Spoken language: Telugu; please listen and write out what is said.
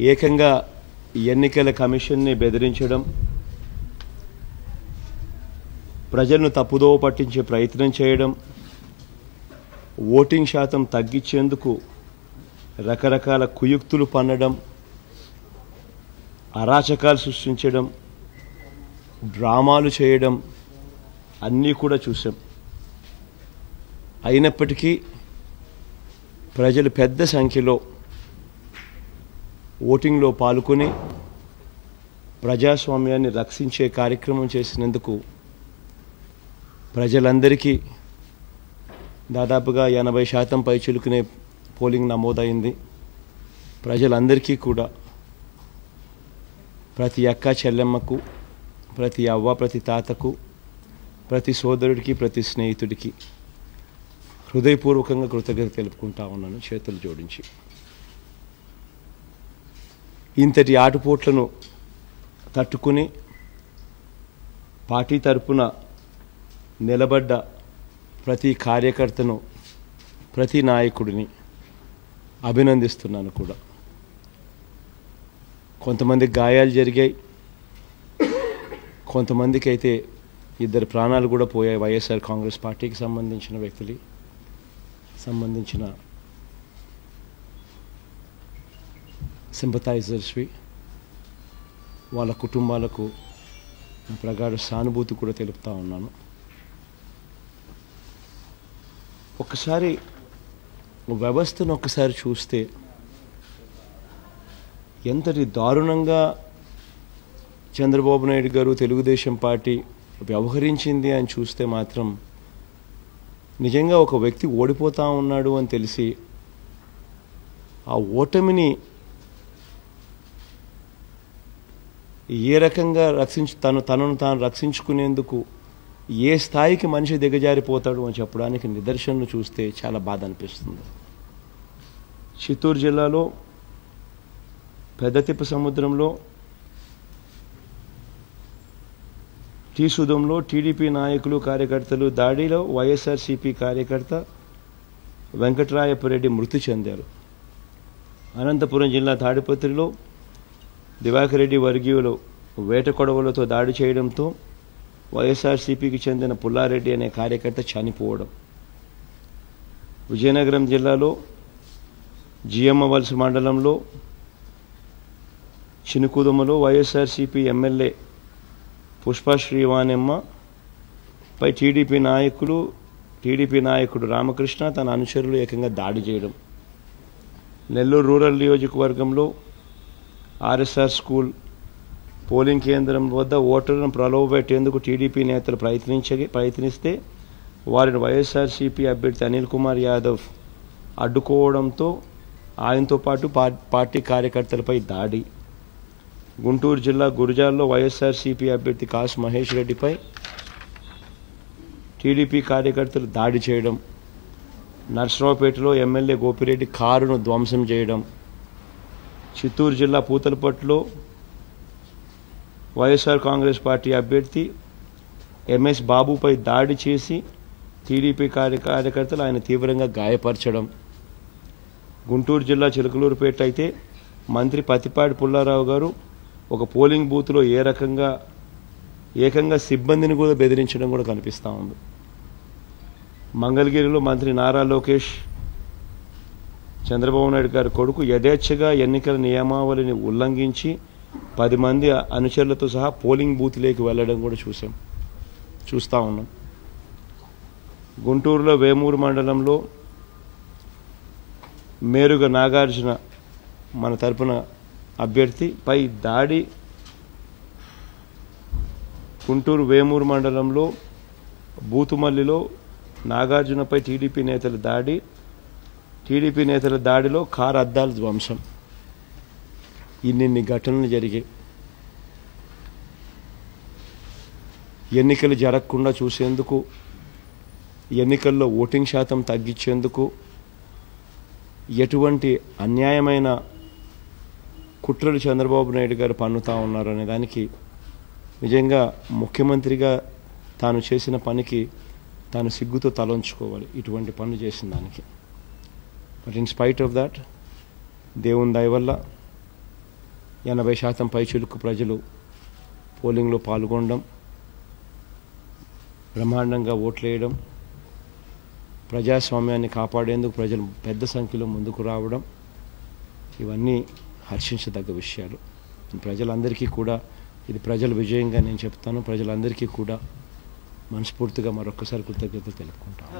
ఏకంగా ఎన్నికల కమిషన్ని బెదిరించడం ప్రజలను తప్పుదోవ పట్టించే ప్రయత్నం చేయడం ఓటింగ్ శాతం తగ్గించేందుకు రకరకాల కుయుక్తులు పన్నడం అరాచకాలు సృష్టించడం డ్రామాలు చేయడం అన్నీ కూడా చూసాం అయినప్పటికీ ప్రజలు పెద్ద సంఖ్యలో ఓటింగ్లో పాల్గొని ప్రజాస్వామ్యాన్ని రక్షించే కార్యక్రమం చేసినందుకు ప్రజలందరికీ దాదాపుగా ఎనభై శాతం పైచులుకునే పోలింగ్ నమోదైంది. ప్రజలందరికీ కూడా ప్రతి అక్క చెల్లెమ్మకు ప్రతి అవ్వ ప్రతి తాతకు ప్రతి సోదరుడికి ప్రతి స్నేహితుడికి హృదయపూర్వకంగా కృతజ్ఞత తెలుపుకుంటా ఉన్నాను. చేతులు జోడించి. ఇంతటి ఆటుపోట్లను తట్టుకుని పార్టీ తరపున నిలబడ్డ ప్రతి కార్యకర్తను ప్రతి నాయకుడిని అభినందిస్తున్నాను కూడా. కొంతమంది గాయాలు జరిగాయి. కొంతమందికి అయితే ఇద్దరు ప్రాణాలు కూడా పోయాయి. వైఎస్ఆర్ కాంగ్రెస్ పార్టీకి సంబంధించిన వ్యక్తులు సంబంధించిన సింపథైజర్స్వి వాళ్ళ కుటుంబాలకు ప్రగాఢ సానుభూతి కూడా తెలుపుతా ఉన్నాను. ఒకసారి వ్యవస్థను ఒకసారి చూస్తే ఎంతటి దారుణంగా చంద్రబాబు నాయుడు గారు తెలుగుదేశం పార్టీ వ్యవహరించింది అని చూస్తే మాత్రం నిజంగా ఒక వ్యక్తి ఓడిపోతా ఉన్నాడు అని తెలిసి ఆ ఓటమిని ఏ రకంగా రక్షించు తను తనను తాను రక్షించుకునేందుకు ఏ స్థాయికి మనిషి దిగజారిపోతాడు అని చెప్పడానికి నిదర్శనలు చూస్తే చాలా బాధ అనిపిస్తుంది. చిత్తూరు జిల్లాలో పెద్దతిప్ప సముద్రంలో టీసుదంలో టీడీపీ నాయకులు కార్యకర్తలు దాడిలో వైఎస్ఆర్సీపీ కార్యకర్త వెంకట్రాయపురెడ్డి మృతి చెందారు. అనంతపురం జిల్లా తాడిపత్రిలో దివాకరెడ్డి వర్గీయులు వేట కొడవలతో దాడి చేయడంతో వైఎస్ఆర్సీపీకి చెందిన పుల్లారెడ్డి అనే కార్యకర్త చనిపోవడం. విజయనగరం జిల్లాలో జిఎమ్మ వలస మండలంలో చినుకుదుమలో వైఎస్ఆర్సీపీ ఎమ్మెల్యే పుష్ప శ్రీవాణెమ్మ పై టీడీపీ నాయకులు టీడీపీ నాయకుడు రామకృష్ణ తన అనుచరులు ఏకంగా దాడి చేయడం. నెల్లూరు రూరల్ నియోజకవర్గంలో ఆర్ఎస్ఆర్ స్కూల్ పోలింగ్ కేంద్రం వద్ద ఓటర్లను ప్రలోభపెట్టేందుకు టీడీపీ నేతలు ప్రయత్నించ ప్రయత్నిస్తే వారిని వైఎస్ఆర్సీపీ అభ్యర్థి అనిల్ కుమార్ యాదవ్ అడ్డుకోవడంతో ఆయనతో పాటు పార్టీ కార్యకర్తలపై దాడి. గుంటూరు జిల్లా గురజాల్లో వైఎస్ఆర్సీపీ అభ్యర్థి కాసు మహేష్ రెడ్డిపై టీడీపీ కార్యకర్తలు దాడి చేయడం. నర్సరావుపేటలో ఎమ్మెల్యే గోపిరెడ్డి కారును ధ్వంసం చేయడం. చిత్తూరు జిల్లా పూతలపట్టులో వైఎస్ఆర్ కాంగ్రెస్ పార్టీ అభ్యర్థి ఎంఎస్ బాబుపై దాడి చేసి టీడీపీ కార్య కార్యకర్తలు ఆయన తీవ్రంగా గాయపరచడం. గుంటూరు జిల్లా చిలకలూరుపేట అయితే మంత్రి పతిపాటి పుల్లారావు గారు ఒక పోలింగ్ బూత్లో ఏ రకంగా ఏకంగా సిబ్బందిని కూడా బెదిరించడం కూడా కనిపిస్తూ ఉంది. మంగళగిరిలో మంత్రి నారా లోకేష్ చంద్రబాబు నాయుడు గారి కొడుకు యథేచ్ఛగా ఎన్నికల నియమావళిని ఉల్లంఘించి పది మంది అనుచరులతో సహా పోలింగ్ బూత్లోకి వెళ్ళడం కూడా చూసాం చూస్తూ ఉన్నాం. గుంటూరులో వేమూరు మండలంలో మేరుగ నాగార్జున మన తరపున అభ్యర్థి. పై దాడి గుంటూరు వేమూరు మండలంలో బూతుమల్లిలో నాగార్జునపై టీడీపీ నేతల దాడి. టీడీపీ నేతల దాడిలో కారు అద్దాల ధ్వంసం. ఇన్నిన్ని ఘటనలు జరిగాయి. ఎన్నికలు జరగకుండా చూసేందుకు ఎన్నికల్లో ఓటింగ్ శాతం తగ్గించేందుకు ఎటువంటి అన్యాయమైన కుట్రలు చంద్రబాబు నాయుడు గారు పన్నుతా ఉన్నారు అనే దానికి నిజంగా ముఖ్యమంత్రిగా తాను చేసిన పనికి తాను సిగ్గుతో తలంచుకోవాలి ఇటువంటి పనులు చేసిన దానికి. But in spite of that దేవుని దయ వల్ల ఎనభై శాతం పైచులుకు ప్రజలు పోలింగ్లో పాల్గొనడం బ్రహ్మాండంగా ఓట్లేయడం ప్రజాస్వామ్యాన్ని కాపాడేందుకు ప్రజలు పెద్ద సంఖ్యలో ముందుకు రావడం ఇవన్నీ హర్షించదగ్గ విషయాలు. ప్రజలందరికీ కూడా ఇది ప్రజల విజయంగా నేను చెప్తాను ప్రజలందరికీ కూడా మనస్ఫూర్తిగా మరొకసారి కృతజ్ఞతలు తెలుపుకుంటాను